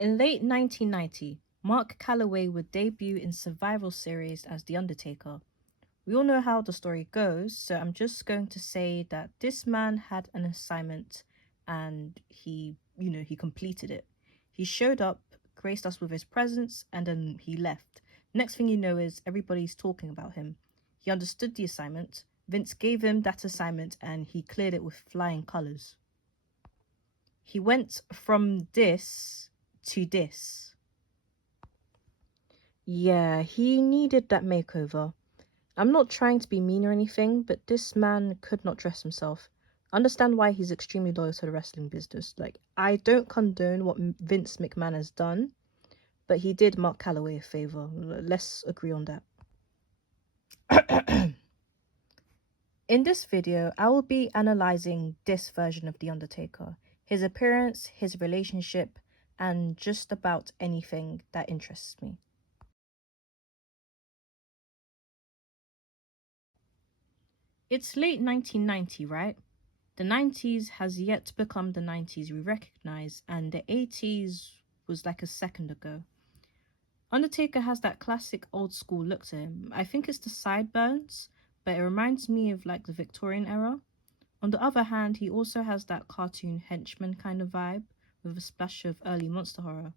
In late 1990, Mark Calloway would debut in Survival series as The Undertaker. We all know how the story goes, so I'm just going to say that this man had an assignment and he completed it. He showed up, graced us with his presence, and then he left. Next thing you know is everybody's talking about him. He understood the assignment. Vince gave him that assignment and he cleared it with flying colors. He went from this to this. Yeah, he needed that makeover. I'm not trying to be mean or anything, but this man could not dress himself. Understand why he's extremely loyal to the wrestling business. Like, I don't condone what Vince McMahon has done, but he did Mark Calloway a favor. Let's agree on that. In this video, I will be analyzing this version of The Undertaker, his appearance, his relationship, and just about anything that interests me. It's late 1990, right? The 90s has yet to become the 90s we recognize, and the 80s was like a second ago. Undertaker has that classic old school look to him. I think it's the sideburns, but it reminds me of like the Victorian era. On the other hand, he also has that cartoon henchman kind of vibe with a splash of early monster horror.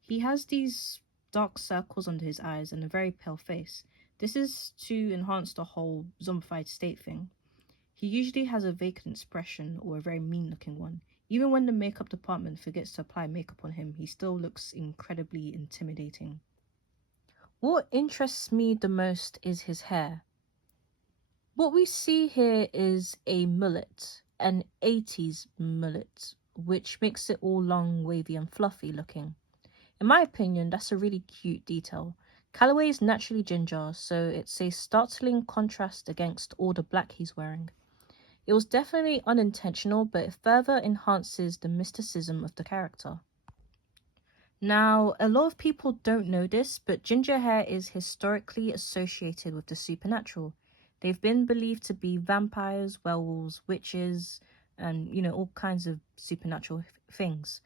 He has these dark circles under his eyes and a very pale face. This is to enhance the whole zombified state thing. He usually has a vacant expression or a very mean looking one. Even when the makeup department forgets to apply makeup on him, he still looks incredibly intimidating. What interests me the most is his hair. What we see here is a mullet, an 80s mullet, which makes it all long, wavy and fluffy looking. In my opinion, that's a really cute detail. Calloway is naturally ginger, so it's a startling contrast against all the black he's wearing. It was definitely unintentional, but it further enhances the mysticism of the character. Now, a lot of people don't know this, but ginger hair is historically associated with the supernatural. They've been believed to be vampires, werewolves, witches, and, all kinds of supernatural things.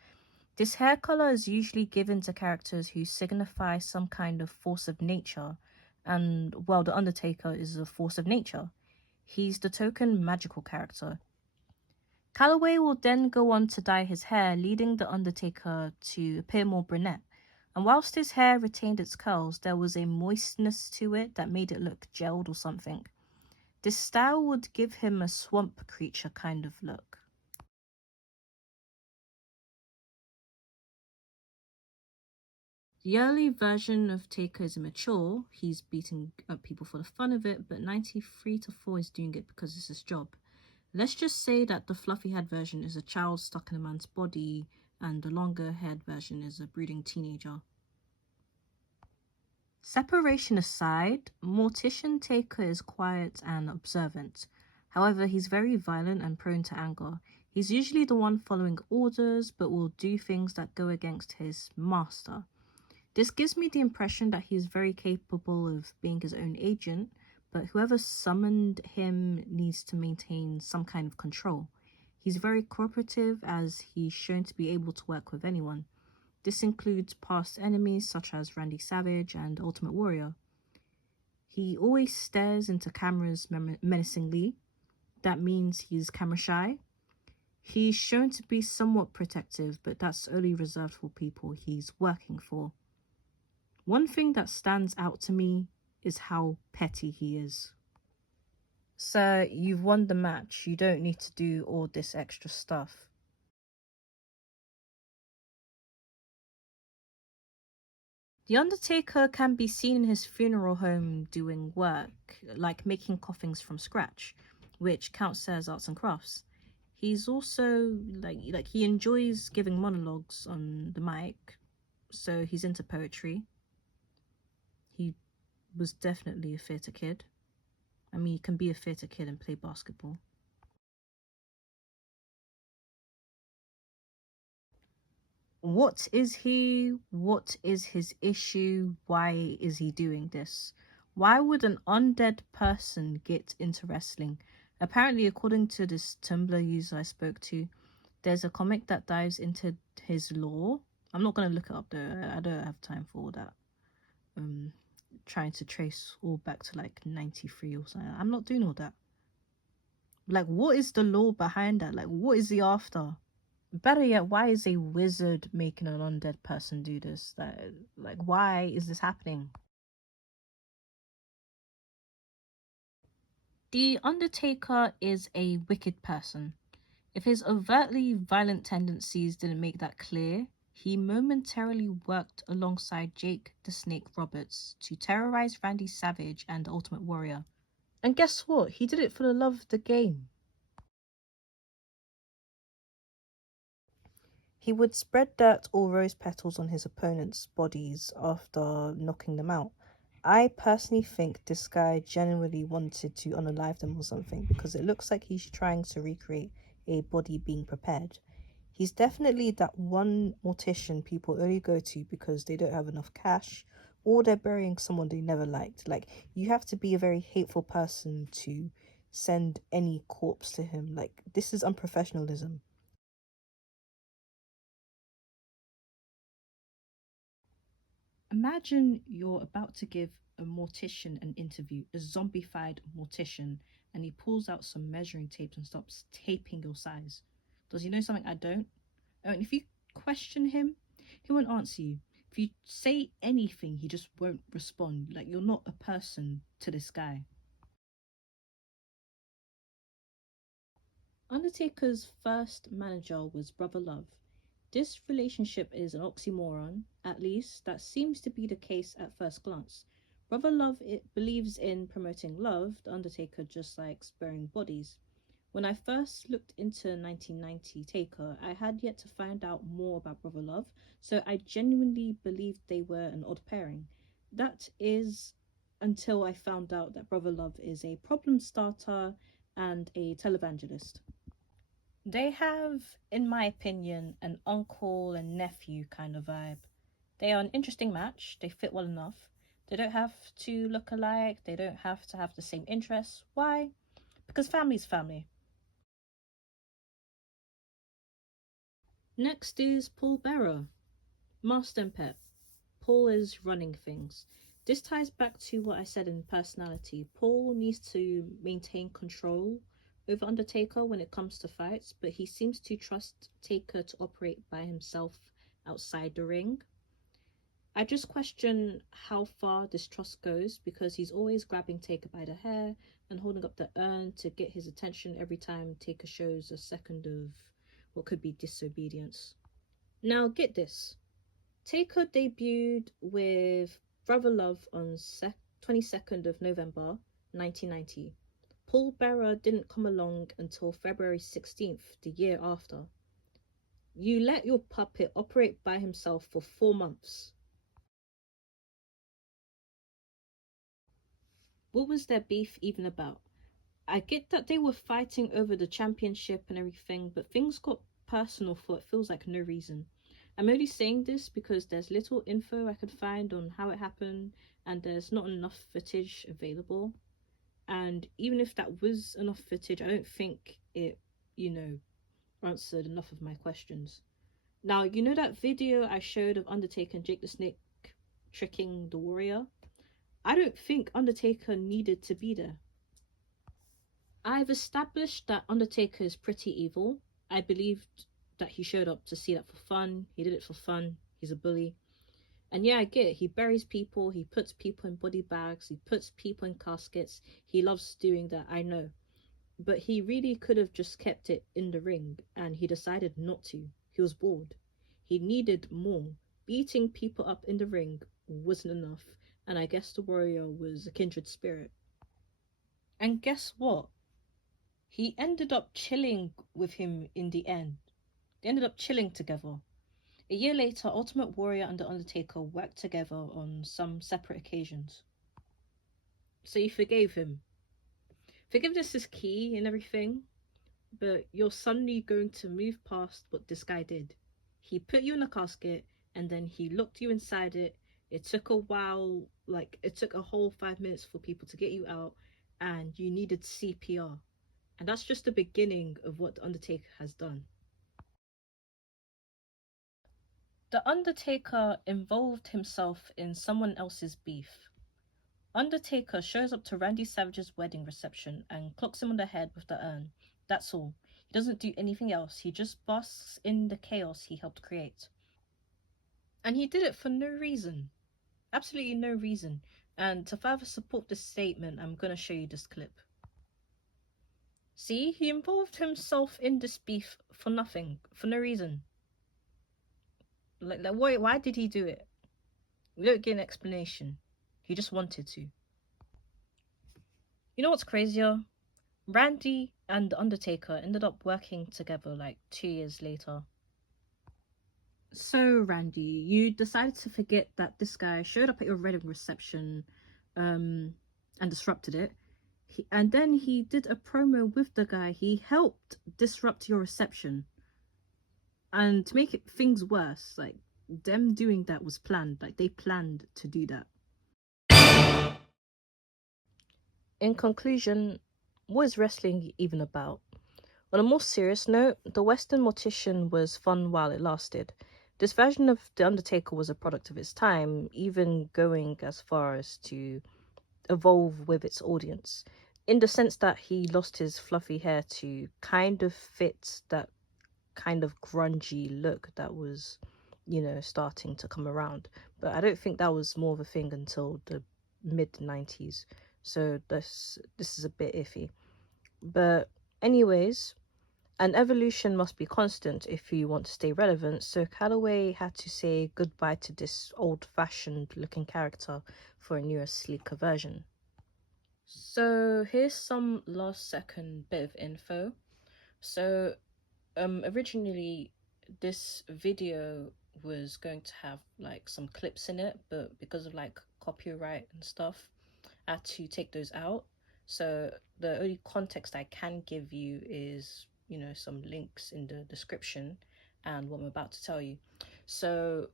This hair color is usually given to characters who signify some kind of force of nature, and, well, the Undertaker is a force of nature. He's the token magical character. Calloway will then go on to dye his hair, leading the Undertaker to appear more brunette. And whilst his hair retained its curls, there was a moistness to it that made it look gelled or something. This style would give him a swamp creature kind of look. The early version of Taker is immature. He's beating up people for the fun of it, but 93 to 4 is doing it because it's his job. Let's just say that the fluffy haired version is a child stuck in a man's body, and the longer haired version is a brooding teenager. Separation aside, Mortician Taker is quiet and observant. However, he's very violent and prone to anger. He's usually the one following orders, but will do things that go against his master. This gives me the impression that he's very capable of being his own agent, but whoever summoned him needs to maintain some kind of control. He's very cooperative, as he's shown to be able to work with anyone. This includes past enemies such as Randy Savage and Ultimate Warrior. He always stares into cameras menacingly. That means he's camera shy. He's shown to be somewhat protective, but that's only reserved for people he's working for. One thing that stands out to me is how petty he is. Sir, you've won the match. You don't need to do all this extra stuff. The Undertaker can be seen in his funeral home doing work, like making coffins from scratch, which counts as arts and crafts. He's also, like he enjoys giving monologues on the mic, so he's into poetry. He was definitely a theatre kid. I mean, you can be a theatre kid and play basketball. What is he? What is his issue? Why is he doing this? Why would an undead person get into wrestling? Apparently, according to this Tumblr user I spoke to, there's a comic that dives into his lore. I'm not gonna look it up though. I don't have time for all that. Um, Trying to trace all back to like 93 or something. I'm not doing all that. Like, what is the law behind that? Like, what is the after? Better yet, why is a wizard making an undead person do this? Like, why is this happening? The Undertaker is a wicked person. If his overtly violent tendencies didn't make that clear, he momentarily worked alongside Jake the Snake Roberts to terrorize Randy Savage and the Ultimate Warrior. And guess what? He did it for the love of the game. He would spread dirt or rose petals on his opponents' bodies after knocking them out. I personally think this guy genuinely wanted to unalive them or something, because it looks like he's trying to recreate a body being prepared. He's definitely that one mortician people only go to because they don't have enough cash or they're burying someone they never liked. Like, you have to be a very hateful person to send any corpse to him. Like, this is unprofessionalism. Imagine you're about to give a mortician an interview, a zombified mortician, and he pulls out some measuring tapes and starts taping your size. Does he know something I don't? And if you question him, he won't answer you. If you say anything, he just won't respond. Like, you're not a person to this guy. Undertaker's first manager was Brother Love. This relationship is an oxymoron, at least that seems to be the case at first glance. Brother Love believes in promoting love, The Undertaker just likes burying bodies. When I first looked into 1990 Taker, I had yet to find out more about Brother Love, so I genuinely believed they were an odd pairing. That is until I found out that Brother Love is a problem starter and a televangelist. They have, in my opinion, an uncle and nephew kind of vibe. They are an interesting match, they fit well enough. They don't have to look alike, they don't have to have the same interests. Why? Because family's family. Next is Paul Bearer, Master and Pet. Paul is running things. This ties back to what I said in personality. Paul needs to maintain control over Undertaker when it comes to fights, but he seems to trust Taker to operate by himself outside the ring. I just question how far this trust goes, because he's always grabbing Taker by the hair and holding up the urn to get his attention every time Taker shows a second of what could be disobedience. Now, get this. Taker debuted with Brother Love on 22nd of November 1990. Paul Bearer didn't come along until February 16th, the year after. You let your puppet operate by himself for 4 months. What was their beef even about? I get that they were fighting over the championship and everything, but things got personal for it feels like no reason. I'm only saying this because there's little info I could find on how it happened, and there's not enough footage available. And even if that was enough footage, I don't think it, you know, answered enough of my questions. Now, you know that video I showed of Undertaker and Jake the Snake tricking the Warrior? I don't think Undertaker needed to be there. I've established that Undertaker is pretty evil. I believed that he showed up to see that for fun. He did it for fun. He's a bully. And yeah, I get it. He buries people. He puts people in body bags. He puts people in caskets. He loves doing that, I know. But he really could have just kept it in the ring, and he decided not to. He was bored. He needed more. Beating people up in the ring wasn't enough, and I guess the Warrior was a kindred spirit. And guess what? He ended up chilling with him in the end. They ended up chilling together. A year later, Ultimate Warrior and The Undertaker worked together on some separate occasions. So you forgave him. Forgiveness is key and everything, but you're suddenly going to move past what this guy did. He put you in a casket and then he locked you inside it. It took a while, like it took a whole 5 minutes for people to get you out, and you needed CPR. And that's just the beginning of what The Undertaker has done. The Undertaker involved himself in someone else's beef. Undertaker shows up to Randy Savage's wedding reception and clocks him on the head with the urn. That's all. He doesn't do anything else. He just basks in the chaos he helped create. And he did it for no reason. Absolutely no reason. And to further support this statement, I'm going to show you this clip. See, he involved himself in this beef for nothing, for no reason. Why did he do it? We don't get an explanation. He just wanted to. You know what's crazier? Randy and The Undertaker ended up working together like 2 years later. So, Randy, you decided to forget that this guy showed up at your wedding reception and disrupted it. And then he did a promo with the guy. He helped disrupt your reception. And to make things worse, like, them doing that was planned. Like, they planned to do that. In conclusion, what is wrestling even about? On a more serious note, the Western Mortician was fun while it lasted. This version of The Undertaker was a product of its time, even going as far as to evolve with its audience, in the sense that he lost his fluffy hair to kind of fit that kind of grungy look that was, starting to come around. But I don't think that was more of a thing until the mid-90s. So this is a bit iffy. But anyways, an evolution must be constant if you want to stay relevant, so Calloway had to say goodbye to this old-fashioned looking character for a newer, sleeker version. So here's some last second bit of info. So originally this video was going to have like some clips in it, but because of like copyright and stuff, I had to take those out. So the only context I can give you is, some links in the description and what I'm about to tell you. So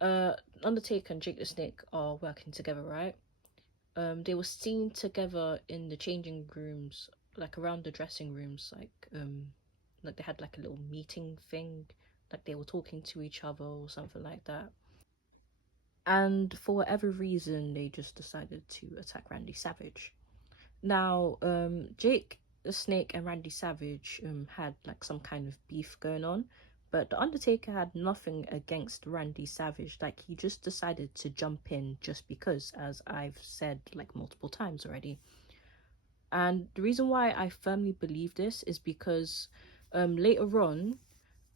Undertaker and Jake the Snake are working together, right? They were seen together in the changing rooms, like around the dressing rooms, like they had like a little meeting thing, like they were talking to each other or something like that. And for whatever reason, they just decided to attack Randy Savage. Now, Jake the Snake and Randy Savage had like some kind of beef going on, but The Undertaker had nothing against Randy Savage. Like, he just decided to jump in just because, as I've said like multiple times already. And the reason why I firmly believe this is because later on,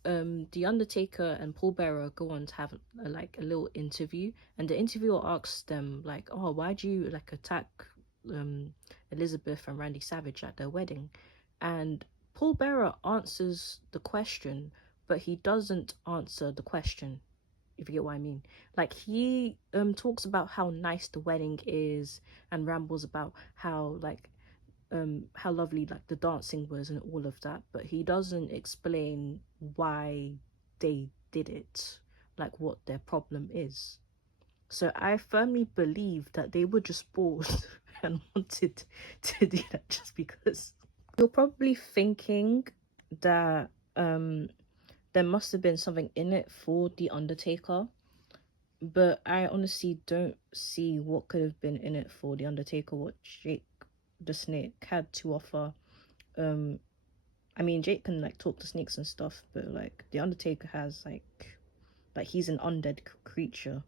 the Undertaker and Paul Bearer go on to have like a little interview, and the interviewer asks them like, "Oh, why'd you like attack Elizabeth and Randy Savage at their wedding?" And Paul Bearer answers the question, but he doesn't answer the question, if you get what I mean. Like, he talks about how nice the wedding is and rambles about how lovely like the dancing was and all of that, but he doesn't explain why they did it, like what their problem is. So I firmly believe that they were just bored and wanted to do that just because. You're probably thinking that there must have been something in it for the Undertaker, but I honestly don't see what could have been in it for the Undertaker, what Jake the Snake had to offer. I mean, Jake can like talk to snakes and stuff, but like the Undertaker has like he's an undead creature.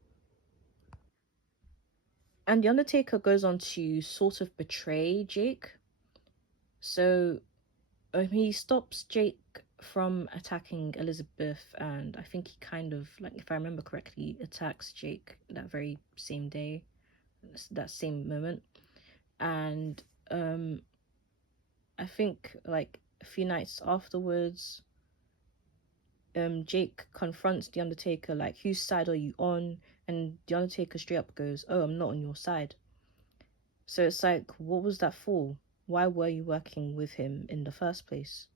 And the Undertaker goes on to sort of betray Jake. So he stops Jake from attacking Elizabeth, and I think he kind of, like, if I remember correctly, attacks Jake that very same day, that same moment. And I think like a few nights afterwards, Jake confronts the Undertaker like, whose side are you on? And the Undertaker straight up goes, "Oh, I'm not on your side." So it's like, what was that for? Why were you working with him in the first place?